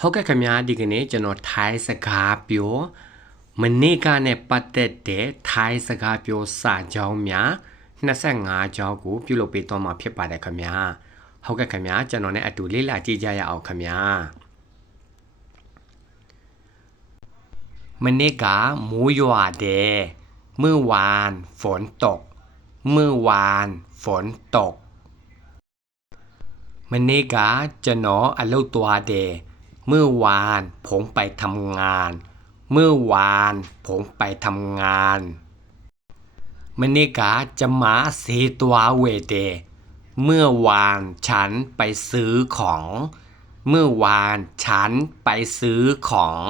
ဟုတ်ကဲ့ခင်ဗျာဒီကနေ့ကျွန်တော်ထိုင်းစကားပြောမနေ့ကနဲ့ပတ်သက်တဲ့ထိုင်းစကားပြောစာကြောင်းများ25ကြောင်းကိုပြုလုပ်ပေးသွားမှာဖြစ်ပါတယ်ခင်ဗျာဟုတ်ကဲ့ခင်ဗျာကျွန်တော်နဲ့အတူလေ့လာကြည့်ကြရအောင်ခင်ဗျာมနေ့ကမိုးရွာတယ်เมื่อวานฝนตกเมื่อวานฝนตกมနေ့ကကျွန်တော်အလုပ်သွားတယ်เมื่อวานผมไปทำงานเมื่อวานผมไปทำงานมနေ့ကจะมาซื้อตัวเวเดเมื่อวานฉันไปซื้อของเมื่อวานฉันไปซื้อของ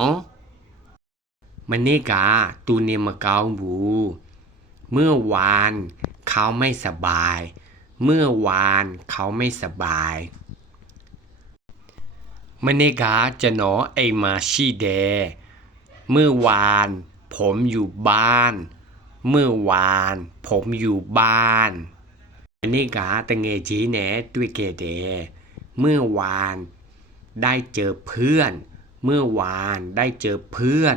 มနေ့ကตูနေမကောင်းဘူးเมื่อวานเขาไม่สบายเมื่อวานเขาไม่สบายมနေ့ကကျွန်တော်အိမ်မှာရှိတယ်เมื่อวานผมอยู่บ้านเมื่อวานผมอยู่บ้านมနေ့ကတငယ်ချင်းနဲ့တွေ့ခဲ့တယ်เมื่อวานได้เจอเพื่อนเมื่อวานได้เจอเพื่อน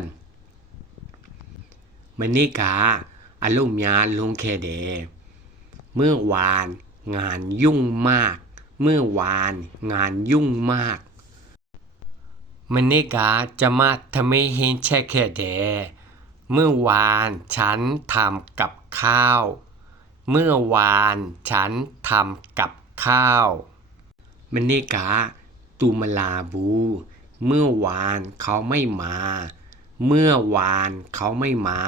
มနေ့ကအလုပ်များလွန်ခဲ့တယ်เมื่อวานงานยุ่งมากเมื่อวานงานยุ่งมากมနေ့ကจะมาทำให้เห็นแช่แค่เดเมื่อวานฉันทำกับข้าวเมื่อวานฉันทำกับข้าวมနေ့ကตูมาลาบูเมื่อวานเขาไม่มาเมื่อวานเขาไม่มา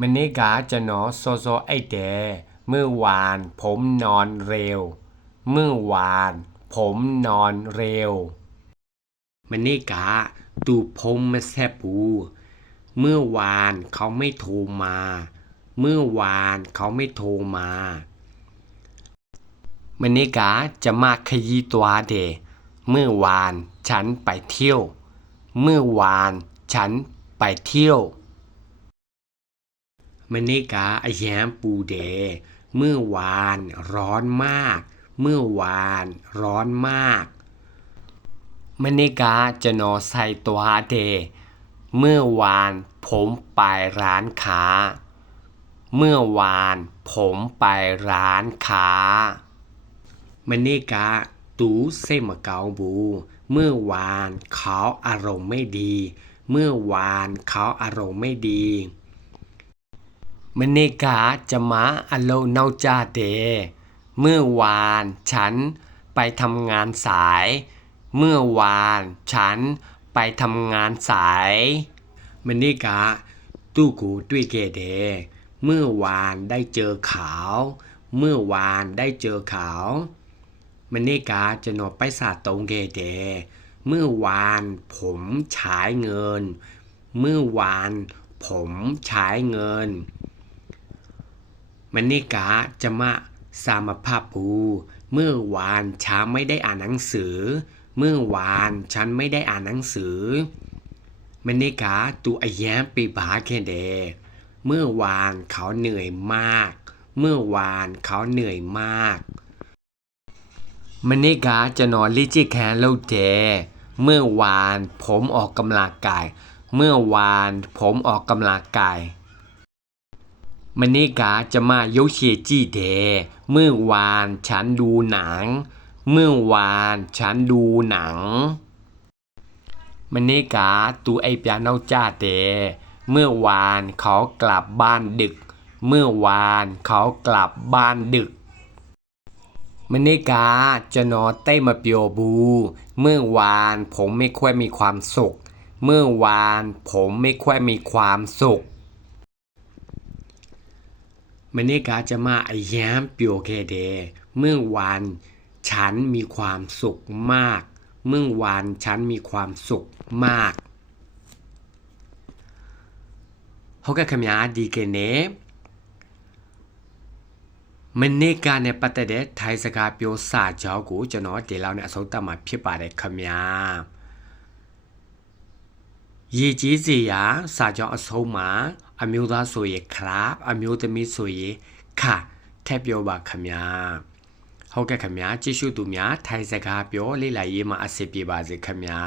มနေ့ကကျွန်တော်စောစောအိပ်တယ်เมื่อวานผมนอนเร็วเมื่อวานผมนอนเร็วมနေ့ကตูพมมาแซบูเมื่อวานเขาไม่โทรมาเมื่อวานเขาไม่โทรมามနေ့ကจะมาขยี้ตัวเดเมื่อวานฉันไปเที่ยวเมื่อวานฉันไปเที่ยวมနေ့ကအရန်ပူတယ်เมื่อวานร้อนมากเมื่อวานร้อนมากมနေ့ကကျွန်တော်ใส่ตัวเดเมื่อวานผมไปร้านค้าเมื่อวานผมไปร้านค้ามနေ့ကตูစိတ်မကောင်းဘူးเมื่อวานเขาอารมณ์ไม่ดีเมื่อวานเขาอารมณ์ไม่ดีมနေ့ကจะมาအလုပ်နောက်ကျတယ်เมื่อวานฉันไปทำงานสายเมื่อวานฉันไปทำงานสายมနေ့ကသူ့ကိုတွေ့ခဲ့တယ်เมื่อวานได้เจอเขาเมื่อวานได้เจอเขามနေ့ကကျွန်တော်ပိုက်ဆံသုံးခဲ့တယ်เมื่อวานผมใช้เงินเมื่อวานผมใช้เงินมနေ့ကจะมาสามภาพบูเมื่อวานฉันไม่ได้อ่านหนังสือเมื่อวานฉันไม่ได้อ่านหนังสือมနေ့ကตูအရန်ปีบาแค่เดเมื่อวานเขาเหนื่อยมากเมื่อวานเขาเหนื่อยมากมနေ့ကကျွန်တော်လေ့ကျင့်ခန်းလုပ်တယ်เมื่อวานผมออกกำลังกายเมื่อวานผมออกกำลังกายมနေ့ကจะมาရုပ်ရှင်ကြည့်တယ်เมื่อวานฉันดูหนังเมื่อวานฉันดูหนังมနေ့ကตูအိပ်ပြနောက်ကျတယ်เมื่อวานเขากลับบ้านดึกเมื่อวานเขากลับบ้านดึกมနေ့ကကျွန်တော်တိတ်မပျော်ဘူးเมื่อวานผมไม่ค่อยมีความสุขเมื่อวานผมไม่ค่อยมีความสุขมနေ့ကจะมาအရန်ပျော်ခဲ့တယ်เมื่อวานฉันมีความสุขมากเมื่อวานฉันมีความสุขมากဟုတ်ကဲ့ခင်ဗျာဒီကနေ့မနေ့ကနဲ့ပတ်သက်တဲ့ထိုင်းစကားပြောစာကြောင်းကိုကျွန်တော်ဒီလောက်နဲ့အဆုံးသတ်မှာဖြစ်ပါတယ်ခင်ဗျာရေကြီးစရာစာကြောင်းအဆုံးမှာအမျိုးသားဆိုရင်ခရပ်အမျိုးသမီးဆိုရင်ခထည့်ပြောပါခင်ဗျာ ဟုတ်ကဲ့ခင်ဗျာကြည့်ရှုသူများထိုင်စကားပြောလေ့လာရေးမှာအဆင်ပြေပါစေခင်ဗျာ